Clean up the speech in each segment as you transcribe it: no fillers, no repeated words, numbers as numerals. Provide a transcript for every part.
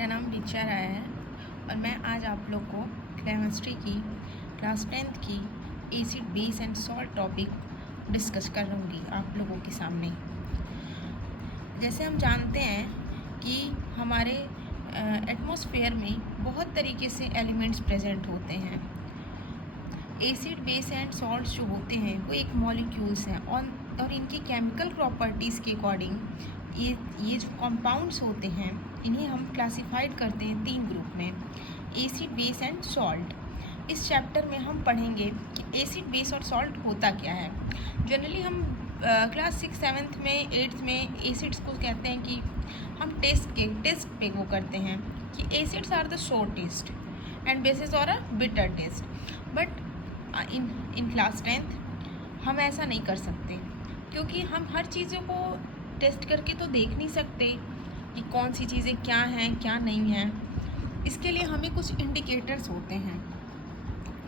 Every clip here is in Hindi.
मेरा नाम रिचा राय है और मैं आज आप लोग को केमिस्ट्री की क्लास 10th की acid base and salt topic discuss करूँगी आप लोगों के सामने। जैसे हम जानते हैं कि हमारे एटमॉस्फेयर में बहुत तरीके से एलिमेंट्स प्रेजेंट होते हैं। एसिड बेस एंड सॉल्ट्स जो होते हैं वो एक मॉलिक्यूल्स हैं और इनकी केमिकल प्रॉपर्टीज़ के अकॉर्डिंग ये जो कंपाउंड्स होते हैं इन्हें हम क्लासिफाइड करते हैं 3 ग्रुप में, एसिड बेस एंड सॉल्ट। इस चैप्टर में हम पढ़ेंगे कि एसिड बेस और सॉल्ट होता क्या है। जनरली हम क्लास 6, 7th में 8th में एसिड्स को कहते हैं कि हम टेस्ट पे वो करते हैं कि acids are the sour taste and bases और a bitter taste. But in class 10th हम ऐसा नहीं कर सकते क्योंकि हम हर चीज़ों को टेस्ट करके तो देख नहीं सकते कि कौन सी चीज़ें क्या हैं क्या नहीं हैं। इसके लिए हमें कुछ इंडिकेटर्स होते हैं।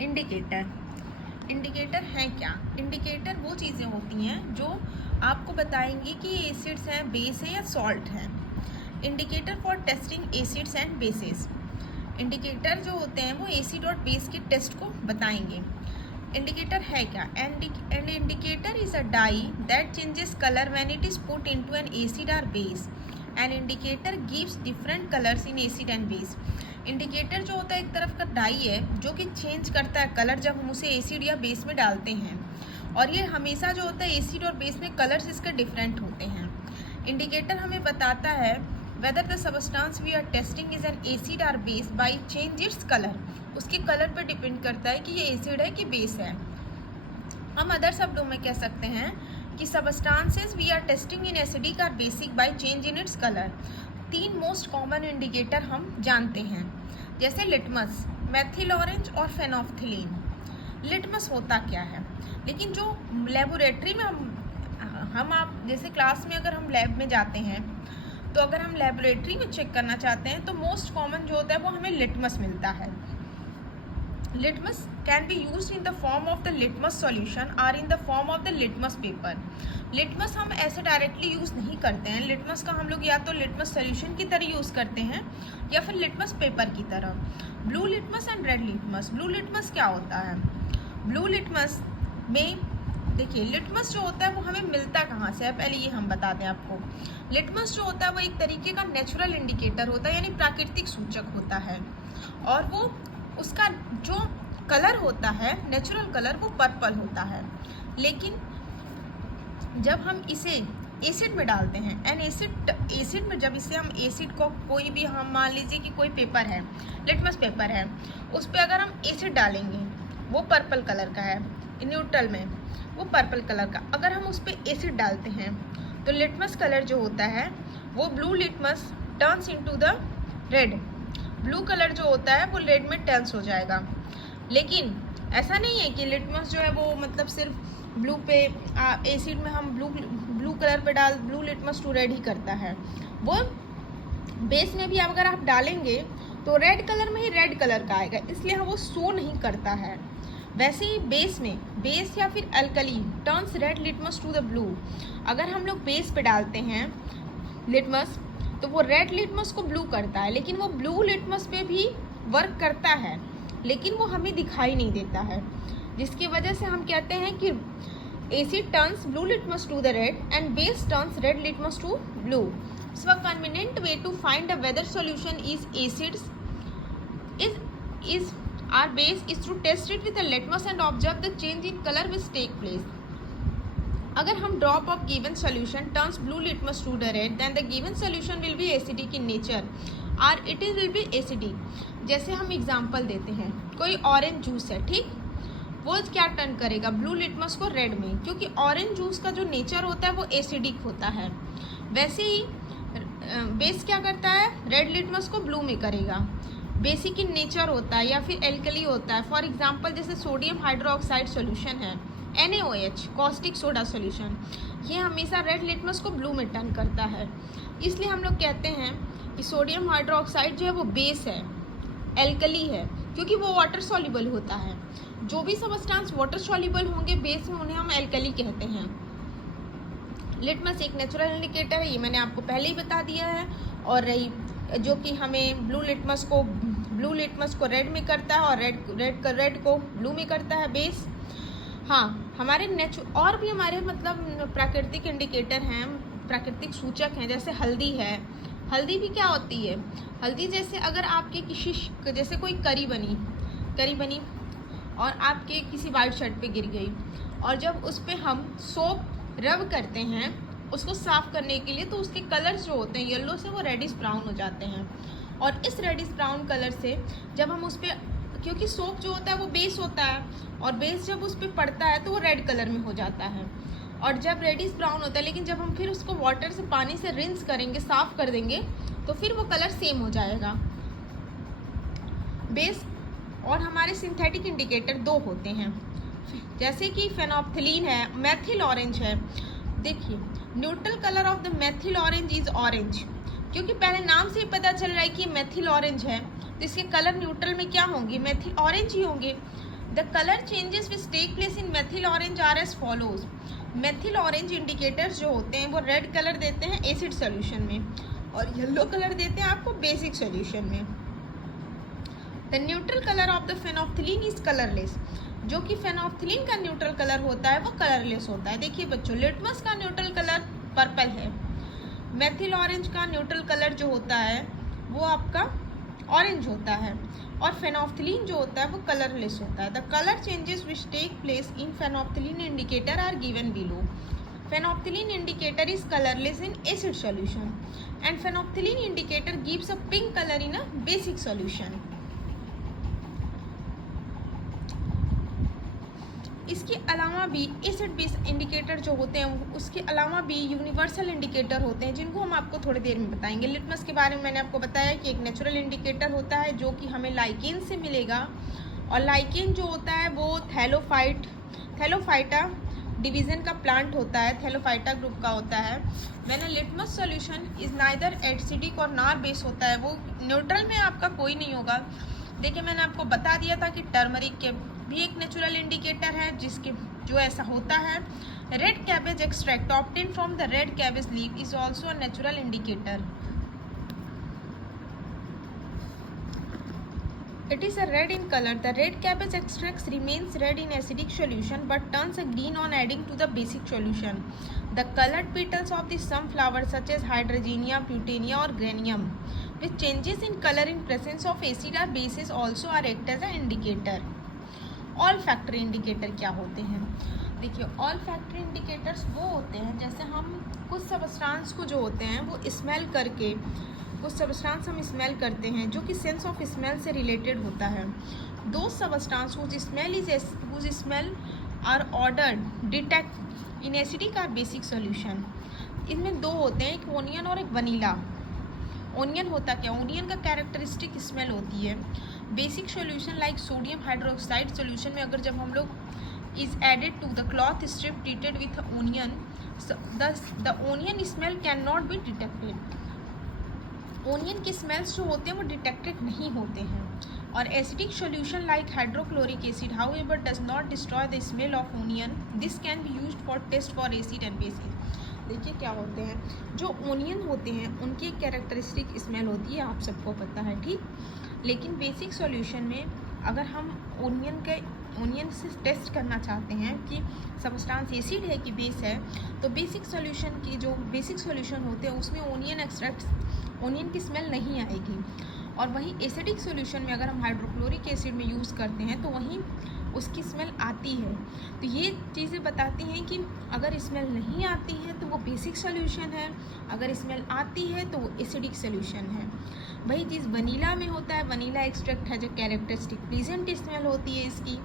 इंडिकेटर हैं क्या? इंडिकेटर वो चीज़ें होती हैं जो आपको बताएंगी कि एसिड्स हैं, बेस है या सॉल्ट है। Indicator for testing acids and bases. Indicator जो होते हैं वो एसिड और बेस के टेस्ट को बताएंगे। इंडिकेटर है क्या? And indicator is a dye that changes colour when it is put into an acid और base. An indicator gives different colours in acid and base. Indicator जो होता है एक तरफ का डाई है जो कि चेंज करता है कलर जब हम उसे एसिड या बेस में डालते हैं, और ये हमेशा जो होता है एसिड और बेस में कलर्स इसके डिफरेंट होते हैं। इंडिकेटर हमें बताता है whether the substance we are testing is an acid or base by change its color। उसके कलर पे डिपेंड करता है कि ये एसिड है कि बेस है। हम अदर शब्दों में कह सकते हैं कि substances we are testing in acidic or basic by change in its color। 3 most common indicator हम जानते हैं, जैसे लिटमस, मेथिल ऑरेंज और फेनोफ्थिलीन। लिटमस होता क्या है? लेकिन जो लेबोरेटरी में हम आप जैसे क्लास में अगर हम लैब में जाते हैं तो अगर हम लेबोरेटरी में चेक करना चाहते हैं तो मोस्ट कॉमन जो होता है वो हमें लिटमस मिलता है। Litmus can be use in the form of the litmus solution और in the form of the litmus paper. Litmus हम ऐसे डायरेक्टली यूज़ नहीं करते हैं। लिटमस का हम लोग या तो लिटमस सॉल्यूशन की तरह यूज़ करते हैं या फिर लिटमस पेपर की तरह। Blue litmus and red litmus. Blue litmus क्या होता है? ब्लू लिटमस में देखिए, लिटमस जो होता है वो हमें मिलता कहाँ से है, पहले ये हम बता दें आपको। लिटमस जो होता है वो एक तरीके का नेचुरल इंडिकेटर होता है, यानी प्राकृतिक सूचक होता है, और वो उसका जो कलर होता है नेचुरल कलर वो पर्पल होता है। लेकिन जब हम इसे एसिड में डालते हैं एंड एसिड में जब इसे हम एसिड को कोई भी हम मान लीजिए कि कोई पेपर है, लिटमस पेपर है, उस पर अगर हम एसिड डालेंगे वो पर्पल कलर का है, न्यूट्रल में वो पर्पल कलर का, अगर हम उस पर एसिड डालते हैं तो लिटमस कलर जो होता है वो blue litmus turns into the red. Blue colour जो होता है वो रेड में टर्न्स हो जाएगा। लेकिन ऐसा नहीं है कि लिटमस जो है वो मतलब सिर्फ ब्लू पे एसिड में हम ब्लू कलर पे डाल ब्लू लिटमस टू रेड ही करता है। वो बेस में भी अगर आप डालेंगे तो रेड कलर में ही रेड कलर का आएगा, इसलिए वो शो नहीं करता है। वैसे ही बेस या फिर alkali turns red litmus to the blue. अगर हम लोग बेस पे डालते हैं लिटमस तो वो रेड लिटमस को ब्लू करता है, लेकिन वो ब्लू लिटमस पे भी वर्क करता है, लेकिन वो हमें दिखाई नहीं देता है, जिसकी वजह से हम कहते हैं कि acid turns blue litmus to the red and base turns red litmus to blue. So a convenient way to find a whether solution is acids is our base is to test it with a litmus and observe the change in color which take place। अगर हम drop of given solution turns blue litmus to the red, then the given solution will be acidic in nature or it will be acidic। जैसे हम एग्जांपल देते हैं, कोई ऑरेंज जूस है, ठीक, वो क्या टर्न करेगा ब्लू लिटमस को रेड में, क्योंकि ऑरेंज जूस का जो नेचर होता है वो एसिडिक होता है। वैसे ही बेस क्या करता है, रेड लिटमस को ब्लू में करेगा। बेसिक इन नेचर होता है या फिर एल्कली होता है। फॉर एग्जांपल जैसे सोडियम हाइड्रोक्साइड सॉल्यूशन है, NaOH कॉस्टिक सोडा सॉल्यूशन, ये हमेशा रेड लिटमस को ब्लू में टर्न करता है। इसलिए हम लोग कहते हैं कि सोडियम हाइड्रोक्साइड जो है वो बेस है, एल्कली है, क्योंकि वो वाटर सॉल्युबल होता है। जो भी सबस्टांस वाटर सॉल्युबल होंगे बेस में उन्हें हम एल्कली कहते हैं। लिटमस एक नेचुरल इंडिकेटर है, ये मैंने आपको पहले ही बता दिया है। और रही जो कि हमें ब्लू लिटमस को रेड में करता है और रेड को ब्लू में करता है बेस। हाँ, हमारे और भी हमारे मतलब प्राकृतिक इंडिकेटर हैं, प्राकृतिक सूचक हैं, जैसे हल्दी है। हल्दी भी क्या होती है? हल्दी जैसे अगर आपके जैसे कोई करी बनी और आपके किसी वाइट शर्ट पे गिर गई, और जब उस पर हम सोप रब करते हैं उसको साफ करने के लिए, तो उसके कलर्स जो होते हैं येलो से वो रेडिश ब्राउन हो जाते हैं। और इस रेडिश ब्राउन कलर से जब हम उस पर, क्योंकि सोप जो होता है वो बेस होता है, और बेस जब उस पर पड़ता है तो वो रेड कलर में हो जाता है और जब रेडिश ब्राउन होता है। लेकिन जब हम फिर उसको वाटर से, पानी से रिंस करेंगे, साफ कर देंगे, तो फिर वो कलर सेम हो जाएगा। बेस और हमारे सिंथेटिक इंडिकेटर दो होते हैं, जैसे कि फेनोप्थिलीन है, मेथिल ऑरेंज है। देखिए, neutral colour of the methyl orange is orange, क्योंकि पहले नाम से ही पता चल रहा है कि मेथिल ऑरेंज है, तो इसके कलर न्यूट्रल में क्या होंगे? मेथिल ऑरेंज ही होंगे। The colour changes which take place in methyl orange are as follows. Methyl orange indicators जो होते हैं वो रेड कलर देते हैं एसिड सोल्यूशन में, और येलो कलर देते हैं आपको बेसिक सोल्यूशन में। The neutral colour of the phenolphthalein is colourless, जो कि फेनोप्थिलीन का न्यूट्रल कलर होता है वो कलरलेस होता है। देखिए बच्चों, लिटमस का न्यूट्रल कलर पर्पल है, मेथिल ऑरेंज का न्यूट्रल कलर जो होता है वो आपका ऑरेंज होता है, और फेनोप्थिलीन जो होता है वो कलरलेस होता है। The colour changes which take place in phenolphthalein indicator are given below. Phenolphthalein indicator is colorless in acid solution and phenolphthalein indicator gives a pink color in a basic solution. इसके अलावा भी एसिड बेस इंडिकेटर जो होते हैं उसके अलावा भी यूनिवर्सल इंडिकेटर होते हैं, जिनको हम आपको थोड़ी देर में बताएंगे। लिटमस के बारे में मैंने आपको बताया कि एक नेचुरल इंडिकेटर होता है जो कि हमें लाइकेन से मिलेगा, और लाइकेन जो होता है वो थैलोफाइटा डिवीजन का प्लांट होता है, थैलोफाइटा ग्रुप का होता है। When litmus solution is neither acidic और नॉर बेस होता है, वो न्यूट्रल में आपका कोई नहीं होगा। देखिए, मैंने आपको बता दिया था कि टर्मरिक के भी एक नेचुरल इंडिकेटर है जिसके जो ऐसा होता है। Red cabbage extract obtain from the red cabbage leaf is also a natural indicator. It is a red in color. The red cabbage extract remains red in acidic solution but turns a green on adding to the basic solution. The colored petals of the some flowers such as hydrogenia, putanea or granium, which changes in color in presence of acid or bases, also are act as an indicator. Olfactory indicator क्या होते हैं? देखिए, olfactory indicators वो होते हैं जैसे हम कुछ सबस्टांस को जो होते हैं वो स्मेल करके, कुछ सबस्टांस हम स्मेल करते हैं जो कि सेंस ऑफ स्मेल से रिलेटेड होता है। दो substance whose smell are ordered detect in acidic और बेसिक सॉल्यूशन। इनमें दो होते हैं, एक ओनियन और एक वनीला। ओनियन होता क्या? ओनियन का कैरेक्टरिस्टिक स्मेल होती है। Basic solution like sodium hydroxide solution में अगर जब हम लोग is added to the cloth strip treated with onion, the onion smell can not be detected. Onion के स्मेल्स जो होते हैं वो डिटेक्टेड नहीं होते हैं। और acidic solution like hydrochloric acid however does not destroy the smell of onion, this can be used for test for acid and bases. देखिए क्या होते हैं, जो ओनियन होते हैं उनकी एक कैरेक्टरिस्टिक स्मेल होती है, आप सबको पता है, ठीक। लेकिन बेसिक सॉल्यूशन में अगर हम ओनियन से टेस्ट करना चाहते हैं कि सबस्टांस एसिड है कि बेस है, तो बेसिक सॉल्यूशन की जो बेसिक सॉल्यूशन होते हैं उसमें ओनियन की स्मेल नहीं आएगी। और वहीं एसिडिक सॉल्यूशन में अगर हम हाइड्रोक्लोरिक एसिड में यूज़ करते हैं तो वहीं उसकी स्मेल आती है। तो ये चीज़ें बताती हैं कि अगर स्मेल नहीं आती है तो वो बेसिक सॉल्यूशन है, अगर स्मेल आती है तो वो एसिडिक सॉल्यूशन है। वही चीज़ वनीला में होता है, वनीला एक्सट्रैक्ट है जो कैरेक्टरिस्टिक प्लीजेंट स्मेल होती है इसकी।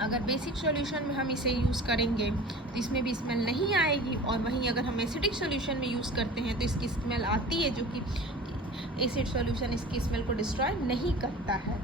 अगर बेसिक सॉल्यूशन में हम इसे यूज़ करेंगे तो इसमें भी स्मेल नहीं आएगी, और वहीं अगर हम एसिडिक सॉल्यूशन में यूज़ करते हैं तो इसकी स्मेल आती है, जो कि एसिड सॉल्यूशन इसकी स्मेल को डिस्ट्रॉय नहीं करता है।